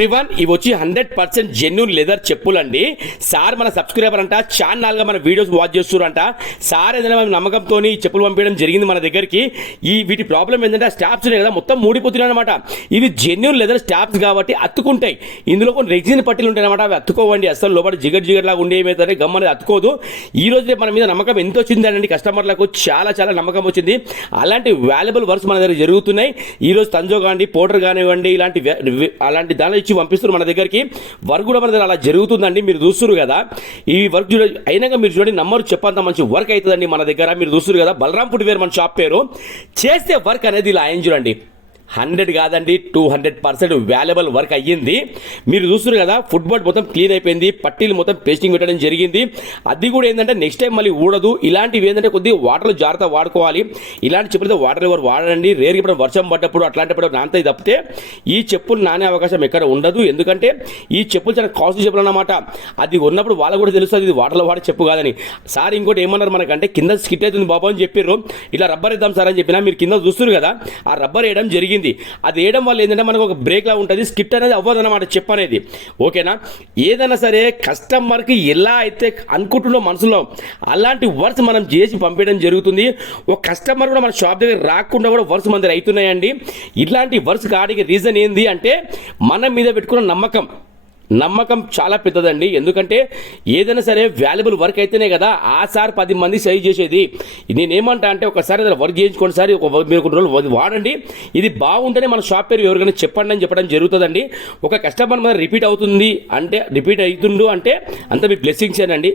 Everyone ఇవి వచ్చి 100% genuine leather చెప్పులండి. Sir మన సబ్స్క్రైబర్ అంట, ఛానల్గా మన వీడియోస్ వాచ్ చేస్తున్నారంట. సార్ ఏదైనా నమ్మకంతో ఈ చెప్పులు పంపించడం జరిగింది మన దగ్గరికి. వీటి ప్రాబ్లం ఏంటంటే స్టాప్స్ ఉన్నాయి కదా, మొత్తం మూడిపోతున్నాయి అనమాట. ఇవి జెన్యూన్ లెదర్ స్టాప్స్ కాబట్టి అత్తుకుంటాయి. ఇందులో కొన్ని రెగ్జిన్ పట్టీలు ఉంటాయి అనమాట, అవి అత్తుకోవండి. అసలు లోపల జిగర్ లాగా ఉండే ఏమైతే గమ్ అనేది అత్తుకోదు. ఈ రోజు మన మీద నమ్మకం ఎంత వచ్చిందండి, కస్టమర్లకు చాలా చాలా నమ్మకం వచ్చింది. అలాంటి వాల్యుబుల్ వర్క్స్ మన దగ్గర జరుగుతున్నాయి. ఈ రోజు తంజో కానివ్వండి, పోటర్ కానివ్వండి, అలాంటి దానిలో ఇచ్చి పంపిస్తారు మన దగ్గరికి. వర్క్ కూడా మన దగ్గర అలా జరుగుతుందండి. మీరు చూస్తున్నారు కదా, ఈ వర్క్ అయినాక మీరు చూడండి, నంబర్ చెప్పంత మంచి వర్క్ అవుతుందండి మన దగ్గర. మీరు చూస్తున్నారు కదా, బలరాం ఫుట్వేర్ మన షాప్ పేరు. చేస్తే వర్క్ అనేది ఇలా ఆయన చూడండి, 100 కాదండి 200% వాల్యుబుల్ వర్క్ అయ్యింది. మీరు చూస్తున్నారు కదా, ఫుట్బాల్ మొత్తం క్లీన్ అయిపోయింది, పట్టీలు మొత్తం పేస్టింగ్ పెట్టడం జరిగింది. అది కూడా ఏంటంటే నెక్స్ట్ టైం మళ్ళీ ఊడదు. ఇలాంటివి ఏంటంటే కొద్దిగా వాటర్లో జాగ్రత్త వాడుకోవాలి. ఇలాంటి చెప్పులతో వాటర్ ఎవరు వాడండి. రేరుగా ఇప్పుడు వర్షం పడ్డప్పుడు అట్లాంటప్పుడు నాంతాయి తప్పితే ఈ చెప్పులు నానే అవకాశం ఎక్కడ ఉండదు. ఎందుకంటే ఈ చెప్పులు చాలా కాస్ట్లీ చెప్పులు అన్నమాట. అది ఉన్నప్పుడు వాళ్ళకు కూడా తెలుస్తుంది ఇది వాటర్లో వాడే చెప్పు కాదని. సార్ ఇంకోటి ఏమన్నారు మనకంటే, కింద స్కిట్ అవుతుంది బాబు అని చెప్పారు. ఇలా రబ్బర్ వేద్దాం సార్ అని చెప్పినా, మీరు కింద చూస్తున్నారు కదా, ఆ రబ్బర్ వేయడం జరిగింది. అది వేయడం వల్ల ఏంటంటే మనకు ఒక బ్రేక్ లా ఉంటుంది, స్కిట్ అనేది అవ్వదు అనమాట చెప్పు అనేది. ఓకేనా? ఏదైనా సరే కస్టమర్కి ఎలా అయితే అనుకుంటున్నాం మనసులో, అలాంటి వర్క్స్ మనం చేసి పంపించడం జరుగుతుంది. ఒక కస్టమర్ కూడా మన షాప్ దగ్గర రాకుండా కూడా వర్క్స్ మన దగ్గర అవుతున్నాయండి. ఇలాంటి వర్క్స్ కాడికి రీజన్ ఏంది అంటే, మన మీద పెట్టుకున్న నమ్మకం చాలా పెద్దదండి. ఎందుకంటే ఏదైనా సరే వాల్యుబుల్ వర్క్ అయితేనే కదా ఆ సార్ 10 మంది సైజ్ చేసేది. నేనేమంటా అంటే, ఒకసారి వర్క్ చేయించుకోండి సార్, మీరు కొన్ని రోజులు వాడండి, ఇది బాగుంటేనే మన షాప్ పేరు ఎవరికైనా చెప్పండి అని చెప్పడం జరుగుతుందండి. ఒక కస్టమర్ మీద రిపీట్ అవుతుంది అంటే, రిపీట్ అవుతుండు అంటే అంత మీ బ్లెస్సింగ్స్ ఏనండి.